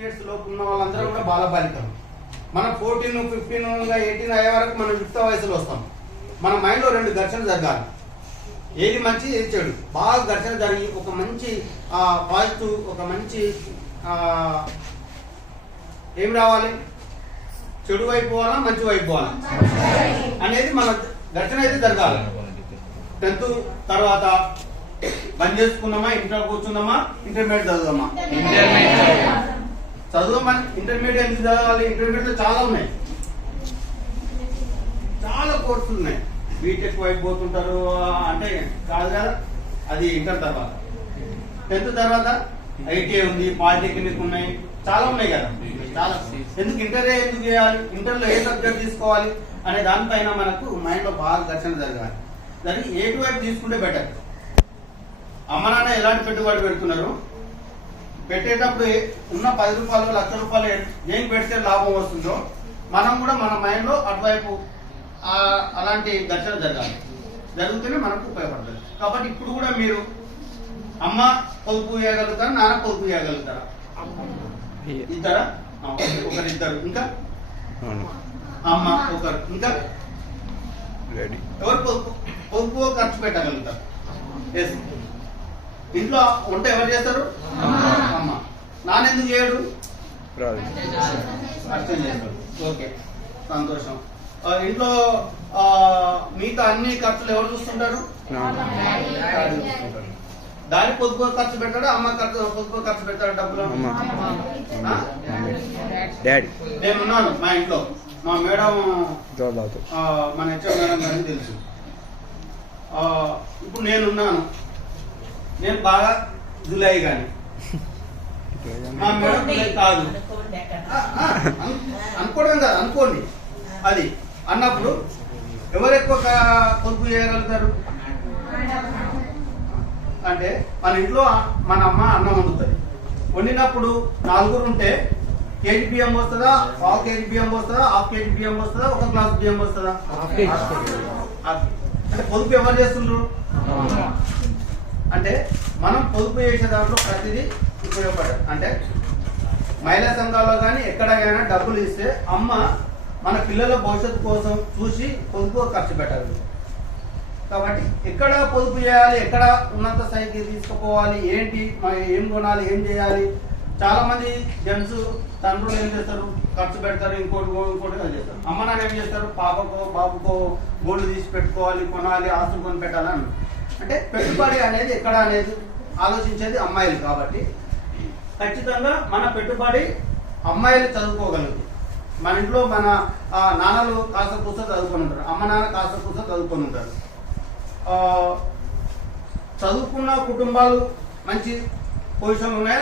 Years లోపు ఉన్న వాళ్ళందరూ కూడా బాలబాలికలు. మనం 14, 15, 18 అయ్యే వరకు మనం యుక్త వయసులో వస్తాం. మన మైండ్లో 2 ఘర్షణ జరగాలి. ఏది మంచి ఏది చెడు బాగా ఘర్షణ జరిగి ఒక మంచి పాజిటివ్, ఒక మంచి ఏం రావాలి, చెడు వైపు పోవాలా మంచి వైపు పోవాలా అనేది మన ఘర్షణ అయితే జరగాలి. 10th తర్వాత బంద్ చేసుకున్నామా, ఇంట్లో కూర్చున్నామా, ఇంటర్మీడియట్ చదువుదామా? చదువుదామని. ఇంటర్మీడియట్ ఎందుకు చదవాలి? ఇంటర్మీడియట్ లో చాలా ఉన్నాయి, చాలా కోర్సులు ఉన్నాయి. బీటెక్ వైపు పోతుంటారు అంటే కాదు కదా, అది ఇంటర్ తర్వాత. 10th తర్వాత ఐటీఐ ఉంది, పాలిటెక్నిక్ ఉన్నాయి, చాలా ఉన్నాయి కదా. చాలా ఎందుకు ఇంటర్ ఎందుకు చేయాలి, ఇంటర్లో ఏ సబ్జెక్ట్ తీసుకోవాలి అనే దానిపైన మనకు మైండ్ లో బాగా ఘర్షణ జరగాలి. దానికి ఏటు వైపు తీసుకుంటే బెటర్. అమ్మ నాన్న ఎలాంటి పెట్టుబడి పెడుతున్నారు, పెట్టేటప్పుడు ఉన్న 10 రూపాయలు, 1,00,000 రూపాయలు దేనికి పెడితే లాభం వస్తుందో మనం కూడా మన మైండ్ లో అటువైపు అలాంటి ఘర్షణ జరగాలి. జరుగుతూనే మనకు ఉపయోగపడుతుంది. కాబట్టి ఇప్పుడు కూడా మీరు అమ్మ పొదుపు చేయగలుగుతారా, నాన్న పొదుపు చేయగలుగుతారా? ఇద్దరా? ఒకరిద్దరు. ఇంకా అమ్మ ఒకరు, ఇంకా ఎవరు పొదుపు ఖర్చు పెట్టగలుగుతారు? ఇంట్లో వంట ఎవరు చేస్తారు? అమ్మ. నాన్న ఎందుకు చేయడు? అర్థం చేస్తాడు. ఓకే, సంతోషం. ఇంట్లో మిగతా అన్ని ఖర్చులు ఎవరు చూస్తుంటారు? దాని పొదుపు ఖర్చు పెట్టాడు, అమ్మ పొదుపు ఖర్చు పెట్టాడు డబ్బులు. నేనున్నాను మా ఇంట్లో, మా మేడం, మన హెచ్ఎం మేడం గారికి తెలుసు. ఇప్పుడు నేనున్నాను, నేను బాగా జులై గాని మా మేడం కాదు అనుకోవడం కాదు, అనుకోండి. అది అన్నప్పుడు ఎవరు ఎక్కువ పొదుపు చేయగలుగుతారు అంటే మన ఇంట్లో మన అమ్మ అన్నం వండుతుంది. వండినప్పుడు 4 ఉంటే కేజీ బియ్యం వస్తుందా, 1/2 కేజీ బియ్యం వస్తుందా, 1/2 కేజీ బియ్యం వస్తుందా, 1 గ్లాస్ బియ్యం వస్తుందా? అంటే పొదుపు ఎవరు చేస్తుండ్రు అంటే మనం పొదుపు చేసే దాంట్లో ప్రతిదీ ఉపయోగపడదు. అంటే మహిళా సంఘాల్లో కానీ ఎక్కడైనా డబ్బులు ఇస్తే అమ్మ మన పిల్లల భవిష్యత్తు కోసం చూసి పొదుపు ఖర్చు పెట్టాలి. కాబట్టి ఎక్కడ పొదుపు చేయాలి, ఎక్కడ ఉన్నత స్థాయికి తీసుకుపోవాలి, ఏంటి ఏం కొనాలి, ఏం చేయాలి. చాలా మంది జెంట్స్ తండ్రులు ఏం చేస్తారు, ఖర్చు పెడతారు, ఇంకోటి చేస్తారు. అమ్మ నాన్న ఏం చేస్తారు, పాపకో బాబుకో గోల్డ్ తీసి పెట్టుకోవాలి, కొనాలి, ఆస్తులు కొని పెట్టాలని. అంటే పెట్టుబడి అనేది ఎక్కడ అనేది ఆలోచించేది అమ్మాయిలు. కాబట్టి ఖచ్చితంగా మన పెట్టుబడి అమ్మాయిలు చదువుకోగలరు. మన ఇంట్లో మన నాన్నలు కాస్త కూస చదువుకొని ఉంటారు, అమ్మ నాన్న కాస్త కూస చదువుకొని ఉంటారు. చదువుకున్న కుటుంబాలు మంచి పొజిషన్ ఉన్నాయా,